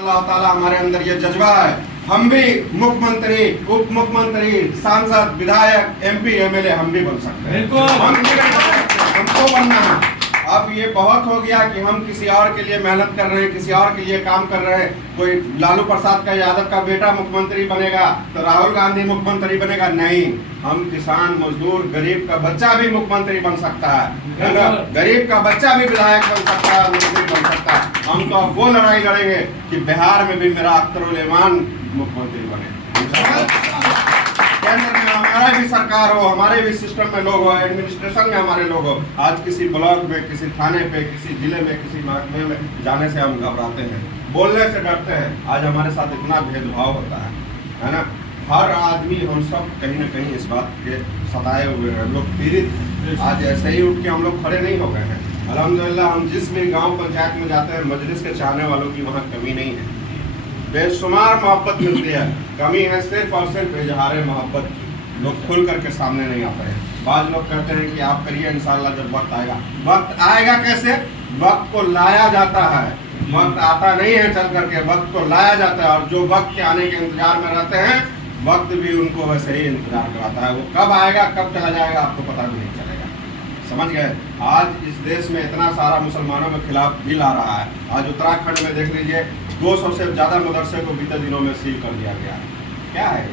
अल्लाह ताला हमारे अंदर ये जज्बा है, हम भी मुख्यमंत्री, उप मुख्यमंत्री, सांसद, विधायक, MP, MLA हम भी बन सकते हैं। हम भी बन सकते हैं, हमको बनना है। अब ये बहुत हो गया कि हम किसी और के लिए मेहनत कर रहे हैं, किसी और के लिए काम कर रहे हैं। कोई लालू प्रसाद का, यादव का बेटा मुख्यमंत्री बनेगा तो राहुल गांधी मुख्यमंत्री बनेगा, नहीं। हम किसान, मजदूर, गरीब का बच्चा भी मुख्यमंत्री बन सकता है ना, गरीब का बच्चा भी विधायक बन सकता है, मंत्री बन सकता है। हम तो अब वो लड़ाई लड़ेंगे कि बिहार में भी मेरा अख्तरुल इमान मुख्यमंत्री बने, केंद्र में हमारा भी सरकार हो, हमारे भी सिस्टम में लोग हो, एडमिनिस्ट्रेशन में हमारे लोग हो। आज किसी ब्लॉक में, किसी थाने पे, किसी जिले में, किसी महकमे में जाने से हम घबराते हैं, बोलने से डरते हैं। आज हमारे साथ इतना भेदभाव होता है ना। हर आदमी, हम सब कहीं ना कहीं इस बात के सताए हुए हैं, हम लोग पीड़ित। आज ऐसे ही उठ के हम लोग खड़े नहीं हो गए हैं। अल्हम्दुलिल्लाह हम जिस भी गाँव पंचायत में जाते हैं, मजलिस के चाहने वालों की वहाँ कमी नहीं है, बेशुमार मोहब्बत मिलती है। कमी है सिर्फ और सिर्फ इजहार मोहब्बत की। लोग खुल करके सामने नहीं आते हैं। बाज़ लोग कहते हैं कि आप करिए, इंशाअल्लाह जब वक्त आएगा। वक्त आएगा कैसे? वक्त को लाया जाता है, वक्त आता नहीं है चल करके, वक्त को लाया जाता है। और जो वक्त के आने के इंतजार में रहते हैं, वक्त भी उनको वैसे ही इंतजार कराता है। वो कब आएगा, कब चला जाएगा, आपको पता भी नहीं चलेगा। समझ गए? आज इस देश में इतना सारा मुसलमानों के खिलाफ बिल आ रहा है। आज उत्तराखंड में देख लीजिए, 200 से ज़्यादा मदरसे को बीते दिनों में सील कर दिया गया है। क्या है?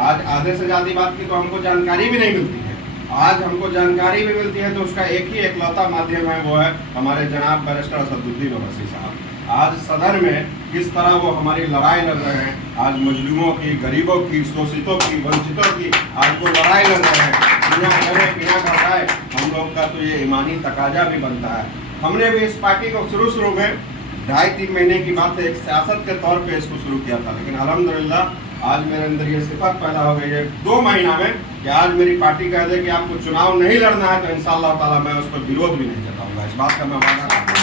आज आधे से ज़्यादा बात की तो हमको जानकारी भी नहीं मिलती है। आज हमको जानकारी भी मिलती है तो उसका एक ही एकलौता माध्यम है, वो है हमारे जनाब बैरिस्टर असदुद्दीन ओवैसी साहब। आज सदन में किस तरह वो हमारी लड़ाई लड़ रहे हैं, आज मजलूमों की, गरीबों की, शोषितों की, वंचितों की आज वो लड़ाई लड़ रहे हैं। पीना करे, पीना घटाए, हम लोग का तो ये ईमानी तकाजा भी बनता है। हमने भी इस पार्टी को शुरू में 2.5-3 महीने की बात है, एक सियासत के तौर पे इसको शुरू किया था, लेकिन अल्हम्दुलिल्लाह आज मेरे अंदर ये सिफत पैदा हो गई है 2 महीना में कि आज मेरी पार्टी कह दे कि आपको चुनाव नहीं लड़ना है तो इंशाअल्लाह ताला मैं उस पर विरोध भी नहीं जताऊंगा। इस बात का मैं वादा करता हूं।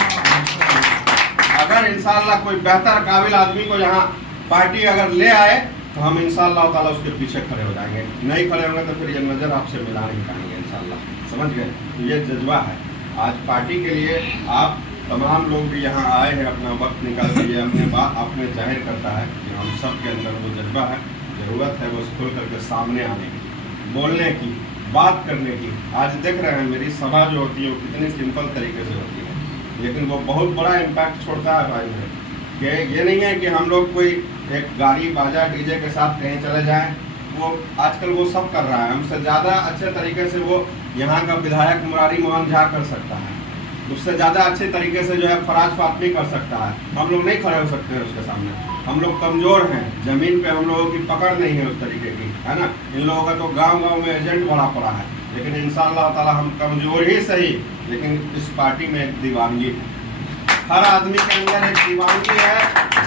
अगर इंशाअल्लाह कोई बेहतर काबिल आदमी को यहाँ पार्टी अगर ले आए तो हम इंशाअल्लाह ताला उसके पीछे खड़े हो जाएंगे। नहीं खड़े होंगे तो फिर ये नज़र आपसे मिला नहीं पाएंगे इंशाअल्लाह। समझ गए? तो ये जज्बा है आज पार्टी के लिए। आप तमाम लोग भी यहाँ आए हैं, अपना वक्त निकाल के ये अपने बात आपने जाहिर करता है कि हम सब के अंदर वो जज्बा है, ज़रूरत है बस खुल करके सामने आने की, बोलने की, बात करने की। आज देख रहे हैं मेरी सभा जो होती है वो कितनी सिंपल तरीके से होती है, लेकिन वो बहुत बड़ा इम्पैक्ट छोड़ता है भाई में। कि ये नहीं है कि हम लोग कोई एक गाड़ी बाजा डीजे के साथ कहीं चले जाएँ, वो आजकल वो सब कर रहा है। हमसे ज़्यादा अच्छे तरीके से वो यहाँ का विधायक मुरारी मोहन झा कर सकता है, उससे ज़्यादा अच्छे तरीके से जो है फराज फातमी कर सकता है। हम लोग नहीं खड़े हो सकते हैं उसके सामने, हम लोग कमज़ोर हैं, ज़मीन पे हम लोगों की पकड़ नहीं है उस तरीके की, है ना। इन लोगों का तो गांव-गांव में एजेंट भरा पड़ा है, लेकिन इंशाअल्लाह ताला हम कमज़ोर ही सही, लेकिन इस पार्टी में एक दीवानगी है। हर आदमी के अंदर एक दीवानगी है,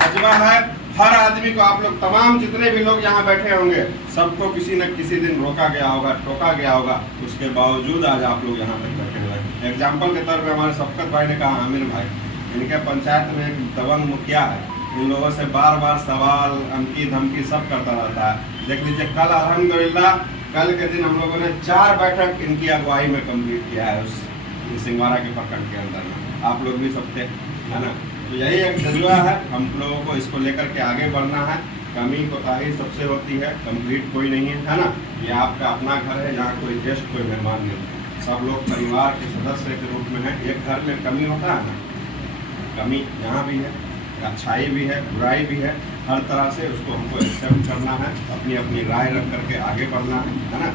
जज्बा है। हर आदमी को, आप लोग तमाम जितने भी लोग यहाँ बैठे होंगे, सबको किसी न किसी दिन रोका गया होगा, टोका गया होगा, उसके बावजूद आज आप लोग यहाँ तक बैठे हुए हैं। एग्जाम्पल के तौर पे हमारे शफकत भाई ने कहा, आमिर भाई, इनके पंचायत में एक दबंग मुखिया है, इन लोगों से बार बार सवाल, धमकी धमकी सब करता रहता है। देख लीजिए कल अल्हम्दुलिल्लाह, कल के दिन हम लोगों ने 4 बैठक इनकी अगुवाई में कंप्लीट किया है उस सिंघवाड़ा के प्रखंड के अंदर में। आप लोग भी सब थे, है ना। तो यही एक जज्बा है, हम लोगों को इसको लेकर के आगे बढ़ना है। कमी कोताही सबसे होती है, कंप्लीट कोई नहीं है ना। ये आपका अपना घर है, यहाँ कोई गेस्ट, कोई मेहमान नहीं होता, सब लोग परिवार के सदस्य के रूप में हैं। एक घर में कमी होता है ना, कमी यहाँ भी है, अच्छाई भी है, बुराई भी है, हर तरह से उसको हमको एक्सेप्ट करना है, अपनी अपनी राय रख करके आगे बढ़ना है ना।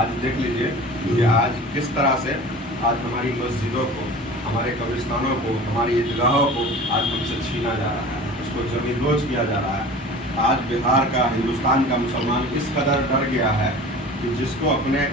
आज देख लीजिए कि आज किस तरह से आज हमारी मस्जिदों को, हमारे कब्रिस्तानों को, हमारी ईदगाहों को आज हमसे छीना जा रहा है, उसको ज़मींदोज किया जा रहा है। आज बिहार का, हिंदुस्तान का मुसलमान इस कदर डर गया है कि जिसको अपने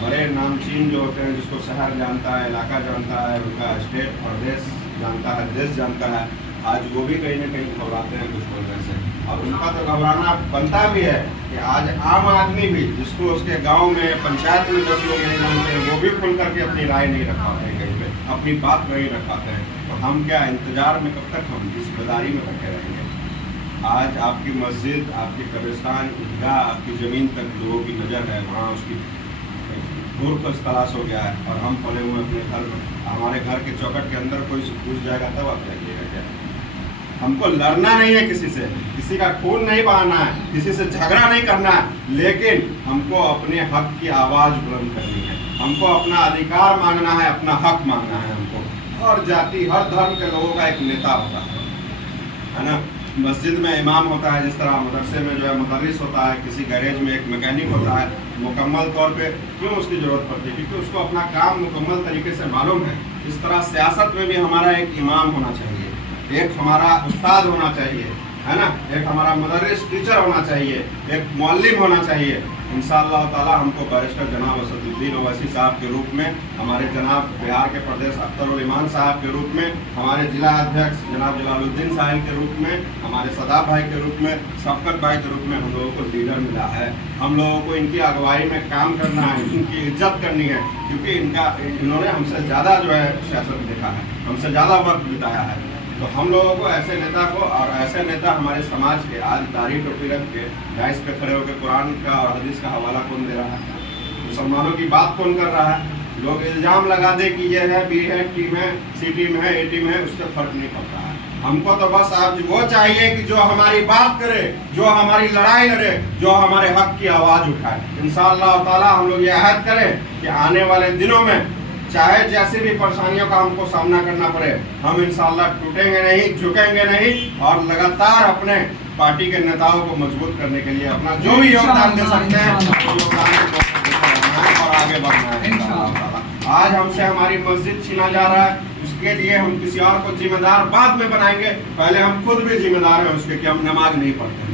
बड़े नामचीन जो होते हैं, जिसको शहर जानता है, इलाका जानता है, उनका स्टेट, प्रदेश जानता है, देश जानता है, आज वो भी कहीं ना कहीं घबराते हैं कुछ बोलने से। और उनका तो घबराना बनता भी है कि आज आम आदमी भी, जिसको उसके गांव में, पंचायत में 10 लोग नहीं जानते हैं, वो भी खुल करके अपनी राय नहीं रख पाते हैं, कहीं पे अपनी बात नहीं रख पाते हैं। तो हम क्या इंतजार में कब तक हम इस बेदारी में बैठे रहेंगे? आज आपकी मस्जिद, आपकी कब्रिस्तान, ईदगाह, आपकी ज़मीन तक लोगों की नज़र है, वहाँ उसकी दूर को तलाश हो गया है। और हम पड़े हुए अपने घर में, हमारे घर के चौखट के अंदर कोई घुस जाएगा तब आप जाइएगा क्या? हमको लड़ना नहीं है किसी से, किसी का खून नहीं बहाना है, किसी से झगड़ा नहीं करना है, लेकिन हमको अपने हक की आवाज़ बुलंद करनी है, हमको अपना अधिकार मांगना है, अपना हक मांगना है। हमको हर जाति हर धर्म के लोगों का एक नेता होता है ना। मस्जिद में इमाम होता है, जिस तरह मदरसे में जो है मुदर्रिस होता है, किसी गैरेज में एक मैकेनिक होता है। मुकम्मल तौर पे क्यों उसकी ज़रूरत पड़ती है? क्योंकि उसको अपना काम मुकम्मल तरीके से मालूम है। इस तरह सियासत में भी हमारा एक इमाम होना चाहिए, एक हमारा उस्ताद होना चाहिए, है ना, एक हमारा मुदर्रिस टीचर होना चाहिए, एक मुअल्लिम होना चाहिए। इंशाअल्लाह ताला हमको बैरिस्टर जनाब असदुद्दीन ओवैसी साहब के रूप में, हमारे जनाब बिहार के प्रदेश अख्तरुल ईमान साहब के रूप में, हमारे जिला अध्यक्ष जनाब जलालुद्दीन साहिब के रूप में, हमारे सदाब भाई के रूप में, शफकत भाई के रूप में हम लोगों को लीडर मिला है। हम लोगों को इनकी अगुवाई में काम करना है, इनकी इज्जत करनी है, क्योंकि इन्होंने हमसे ज़्यादा जो है सियासत देखा है, हमसे ज़्यादा वक्त बिताया है। तो हम लोगों को ऐसे नेता को, और ऐसे नेता हमारे समाज के आज दाढ़ी टोपी रख के डाइस पे खड़े होकर कुरान का और हदीस का हवाला कौन दे रहा है? मुसलमानों की बात कौन कर रहा है? लोग इल्ज़ाम लगा दे कि ये है, बी है, टीम है, सी टीम है, ए टीम है, उससे फर्क नहीं पड़ता है। हमको तो बस आज वो चाहिए कि जो हमारी बात करे, जो हमारी लड़ाई लड़े, जो हमारे हक की आवाज़ उठाए। इंशाअल्लाह ताला हम लोग ये अहद करें कि आने वाले दिनों में चाहे जैसी भी परेशानियों का हमको सामना करना पड़े, हम इंशाअल्लाह टूटेंगे नहीं, झुकेंगे नहीं, और लगातार अपने पार्टी के नेताओं को मजबूत करने के लिए अपना जो भी योगदान दे सकते हैं और आगे बढ़ना है इंशाअल्लाह। आज हमसे हमारी मस्जिद छीना जा रहा है, उसके लिए हम किसी और को जिम्मेदार बाद में बनाएंगे, पहले हम खुद भी जिम्मेदार हैं उसके कि हम नमाज नहीं पढ़ते।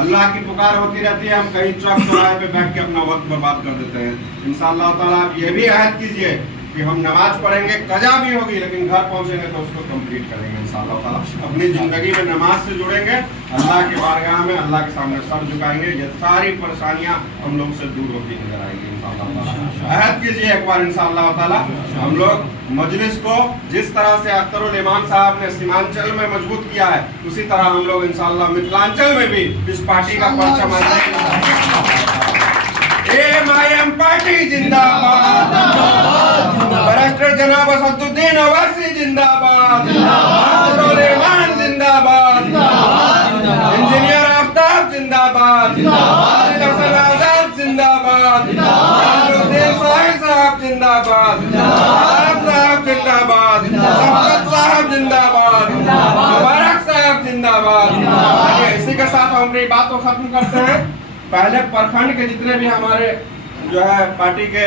अल्लाह की पुकार होती रहती है, हम कहीं चौक चौराहे पे बैठ के अपना वक्त बर्बाद कर देते हैं। इंशाअल्लाह ताला आप ये भी अहद कीजिए कि हम नमाज पढ़ेंगे, कजा भी होगी, लेकिन घर पहुंचेंगे तो उसको कंप्लीट करेंगे इंशाअल्लाह ताला। अपनी ज़िंदगी में नमाज से जुड़ेंगे, अल्लाह के बारगाह में अल्लाह के सामने सर झुकाएंगे, ये सारी परेशानियाँ हम लोग से दूर होती नजर आएंगी इंशाअल्लाह ताला। अहद कीजिए एक बार इंशाअल्लाह ताला। हम लोग मजलिस को जिस तरह से अख्तरुल ईमान साहब ने सीमांचल में मजबूत किया है, उसी तरह हम लोग इंशाअल्लाह मिथिलांचल में भी इस पार्टी का परचम एमआईएम पार्टी जिंदाबाद, बैरिस्टर जनाब असदुद्दीन ओवैसी जिंदाबाद, अख्तरुल ईमान जिंदाबाद, इंजीनियर आफ्ताब जिंदाबाद, हसन आजाद जिंदाबाद, जलालुद्दीन साहब जिंदाबाद, साहब जिंदाबाद, शफकत साहब जिंदाबाद, मुबारक साहब जिंदाबाद। इसी के साथ हम अपनी बात को खत्म करते हैं। पहले प्रखंड के जितने भी हमारे जो है पार्टी के